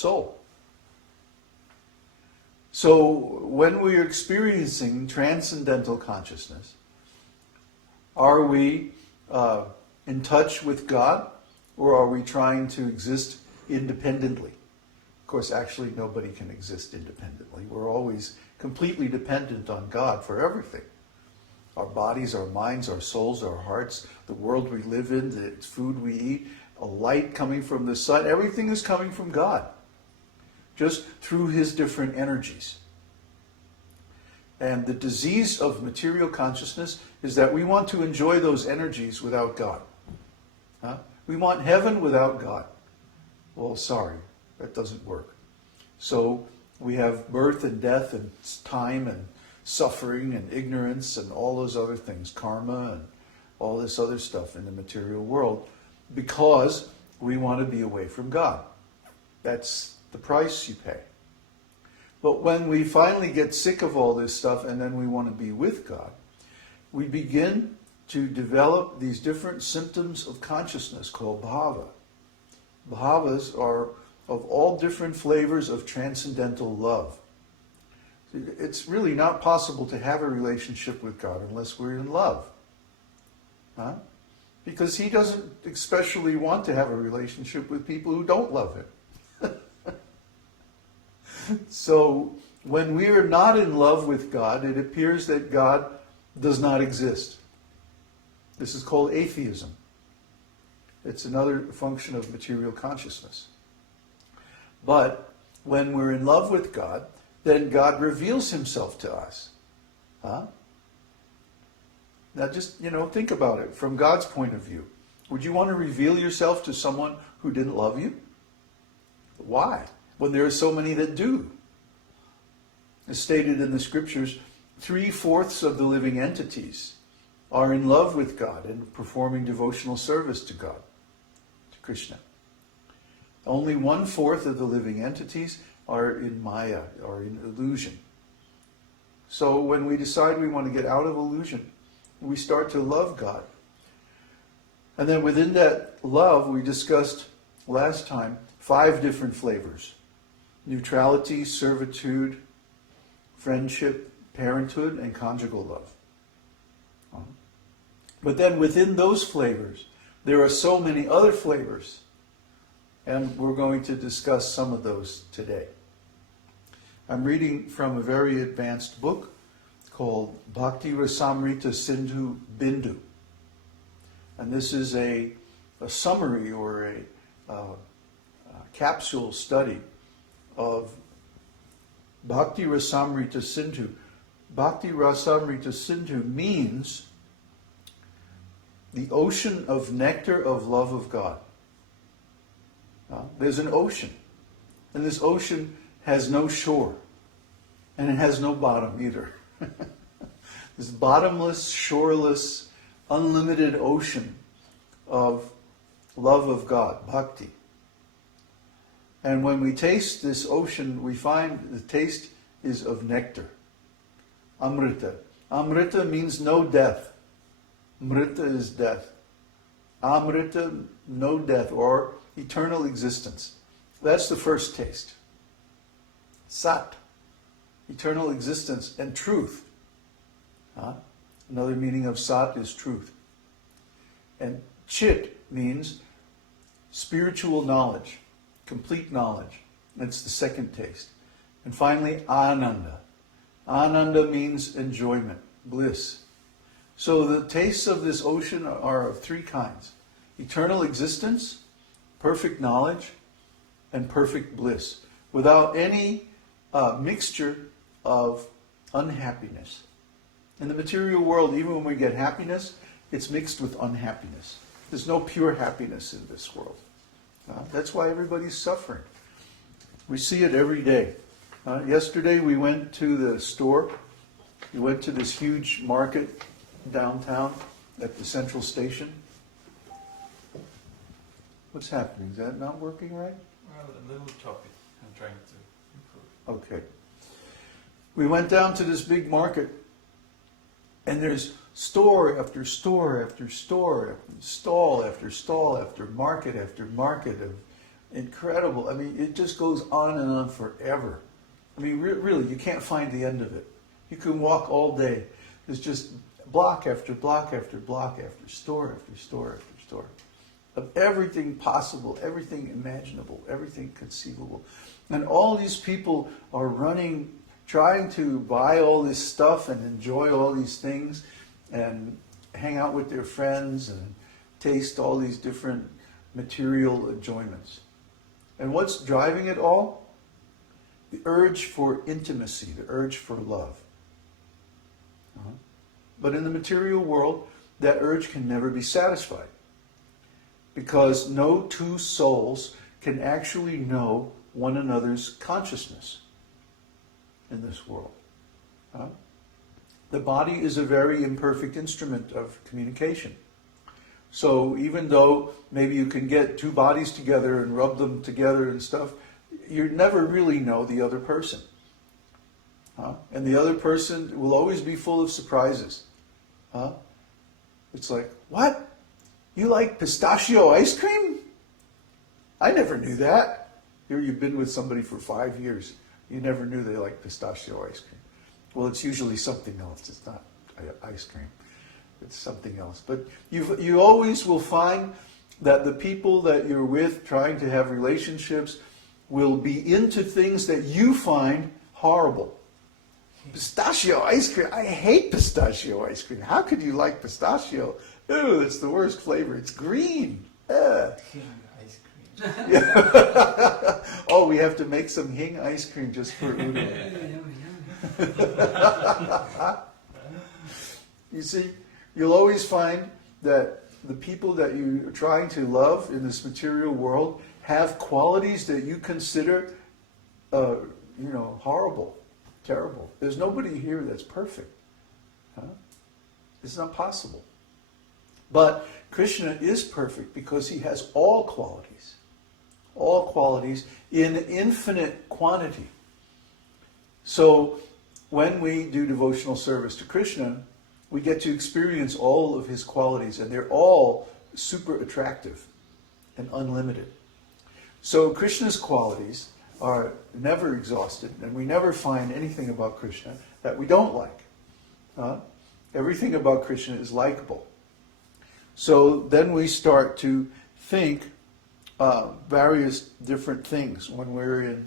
soul. So when we are experiencing transcendental consciousness, are we in touch with God, or are we trying to exist independently? Of course, actually nobody can exist independently. We're always completely dependent on God for everything. Our bodies, our minds, our souls, our hearts, the world we live in, the food we eat, a light coming from the sun, everything is coming from God, just through His different energies. And the disease of material consciousness is that we want to enjoy those energies without God. Huh? We want heaven without God. Well, sorry, that doesn't work. So we have birth and death and time and suffering and ignorance and all those other things, karma and all this other stuff in the material world, because we want to be away from God. That's the price you pay. But when we finally get sick of all this stuff and then we want to be with God, we begin to develop these different symptoms of consciousness called bhava. Bhavas are of all different flavors of transcendental love. It's really not possible to have a relationship with God unless we're in love. Huh? Because He doesn't especially want to have a relationship with people who don't love Him. So when we are not in love with God, it appears that God does not exist. This is called atheism. It's another function of material consciousness. But when we're in love with God, then God reveals Himself to us. Huh? Now just, think about it from God's point of view. Would you want to reveal yourself to someone who didn't love you? Why? When there are so many that do. As stated in the scriptures, 3/4 of the living entities are in love with God and performing devotional service to God, to Krishna. Only 1/4 of the living entities are in Maya, or in illusion. So when we decide we want to get out of illusion, we start to love God. And then within that love, we discussed last time 5 different flavors: neutrality, servitude, friendship, parenthood, and conjugal love. But then within those flavors, there are so many other flavors, and we're going to discuss some of those today. I'm reading from a very advanced book called Bhakti Rasamrita Sindhu Bindu. And this is a summary or a capsule study of Bhakti Rasamrita Sindhu. Bhakti Rasamrita Sindhu means the ocean of nectar of love of God. There's an ocean, and this ocean has no shore, and it has no bottom either. This bottomless, shoreless, unlimited ocean of love of God, bhakti. And when we taste this ocean, we find the taste is of nectar, amrita. Amrita means no death. Mrita is death. Amrita, no death, or eternal existence. That's the first taste. Sat, eternal existence, and truth. Another meaning of sat is truth. And chit means spiritual knowledge, complete knowledge. That's the second taste. And finally, ananda. Ananda means enjoyment, bliss. So the tastes of this ocean are of 3 kinds: eternal existence, perfect knowledge, and perfect bliss, without any mixture of unhappiness. In the material world, even when we get happiness, it's mixed with unhappiness. There's no pure happiness in this world. That's why everybody's suffering. We see it every day. Yesterday we went to the store. We went to this huge market downtown at the central station. What's happening? Is that not working right? Well, a little choppy. I'm trying to improve. Okay. We went down to this big market, and there's store after store after store, stall after stall after market of incredible. I mean, it just goes on and on forever. I mean, really, you can't find the end of it. You can walk all day. There's just block after block after block after store after store after store of everything possible, everything imaginable, everything conceivable. And all these people are running, trying to buy all this stuff and enjoy all these things and hang out with their friends and taste all these different material enjoyments. And what's driving it all? The urge for intimacy, the urge for love. But in the material world, that urge can never be satisfied, because no two souls can actually know one another's consciousness in this world. The body is a very imperfect instrument of communication. So even though maybe you can get two bodies together and rub them together and stuff, you never really know the other person. And the other person will always be full of surprises. It's like, what? You like pistachio ice cream? I never knew that. Here you've been with somebody for 5 years. You never knew they like pistachio ice cream. Well, it's usually something else. It's not ice cream. It's something else. But you always will find that the people that you're with, trying to have relationships, will be into things that you find horrible. Pistachio ice cream. I hate pistachio ice cream. How could you like pistachio? Ew, it's the worst flavor. It's green. Hing ice cream. Yeah. Oh, we have to make some hing ice cream just for Udo. You see, you'll always find that the people that you're trying to love in this material world have qualities that you consider, horrible. Terrible. There's nobody here that's perfect. It's not possible. But Krishna is perfect because he has all qualities in infinite quantity. So when we do devotional service to Krishna, we get to experience all of his qualities, and they're all super attractive and unlimited. So Krishna's qualities are never exhausted, and we never find anything about Krishna that we don't like. Everything about Krishna is likable. So then we start to think various different things when we're in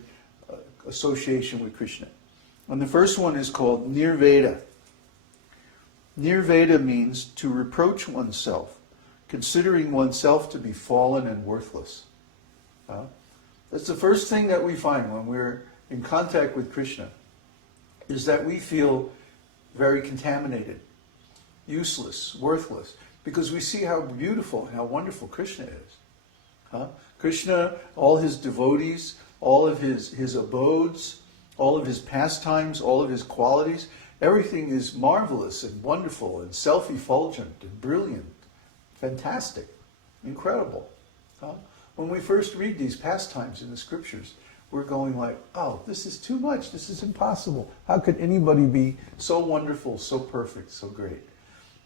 association with Krishna. And the first one is called nirveda. Nirveda means to reproach oneself, considering oneself to be fallen and worthless. That's the first thing that we find when we're in contact with Krishna, is that we feel very contaminated, useless, worthless, because we see how beautiful and how wonderful Krishna is. Krishna, all his devotees, all of his abodes, all of his pastimes, all of his qualities, everything is marvelous and wonderful and self-effulgent and brilliant, fantastic, incredible. When we first read these pastimes in the scriptures, we're going like, oh, this is too much, this is impossible. How could anybody be so wonderful, so perfect, so great?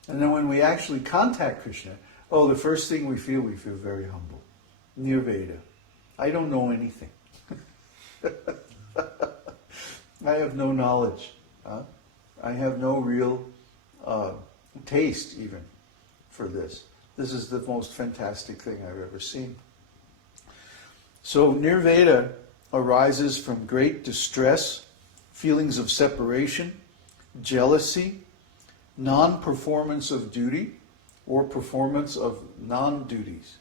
And then when we actually contact Krishna, the first thing we feel very humble. Nirveda. I don't know anything. I have no knowledge. I have no real taste even for this. This is the most fantastic thing I've ever seen. So nirveda arises from great distress, feelings of separation, jealousy, non-performance of duty, or performance of non-duties,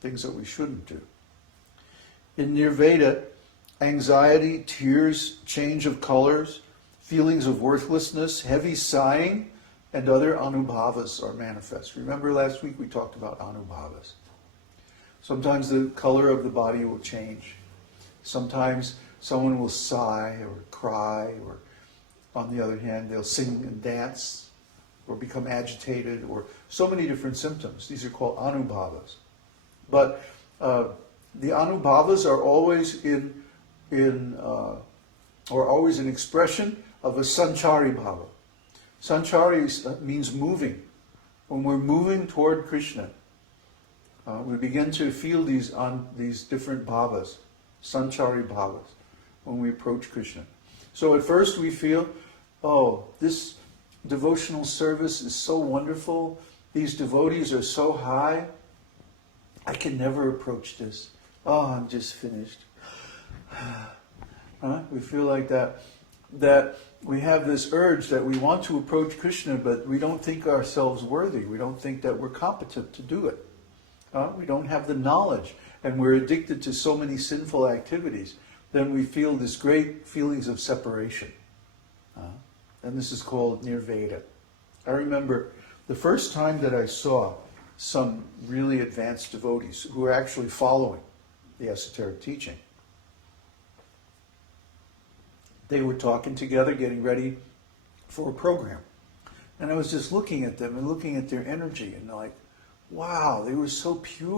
things that we shouldn't do. In nirveda, anxiety, tears, change of colors, feelings of worthlessness, heavy sighing, and other anubhavas are manifest. Remember last week we talked about anubhavas. Sometimes the color of the body will change. Sometimes someone will sigh or cry, or on the other hand, they'll sing and dance, or become agitated, or so many different symptoms. These are called anubhavas. But the anubhavas are always always an expression of a sthāyi-bhava. Sanchari means moving. When we're moving toward Krishna, We begin to feel these different bhavas, sthāyi-bhavas, when we approach Krishna. So at first we feel, oh, this devotional service is so wonderful. These devotees are so high. I can never approach this. Oh, I'm just finished. We feel like that we have this urge that we want to approach Krishna, but we don't think ourselves worthy. We don't think that we're competent to do it. We don't have the knowledge, and we're addicted to so many sinful activities. Then we feel this great feelings of separation. And this is called nirveda. I remember the first time that I saw some really advanced devotees who were actually following the esoteric teaching. They were talking together, getting ready for a program. And I was just looking at them and looking at their energy and like, wow, they were so pure.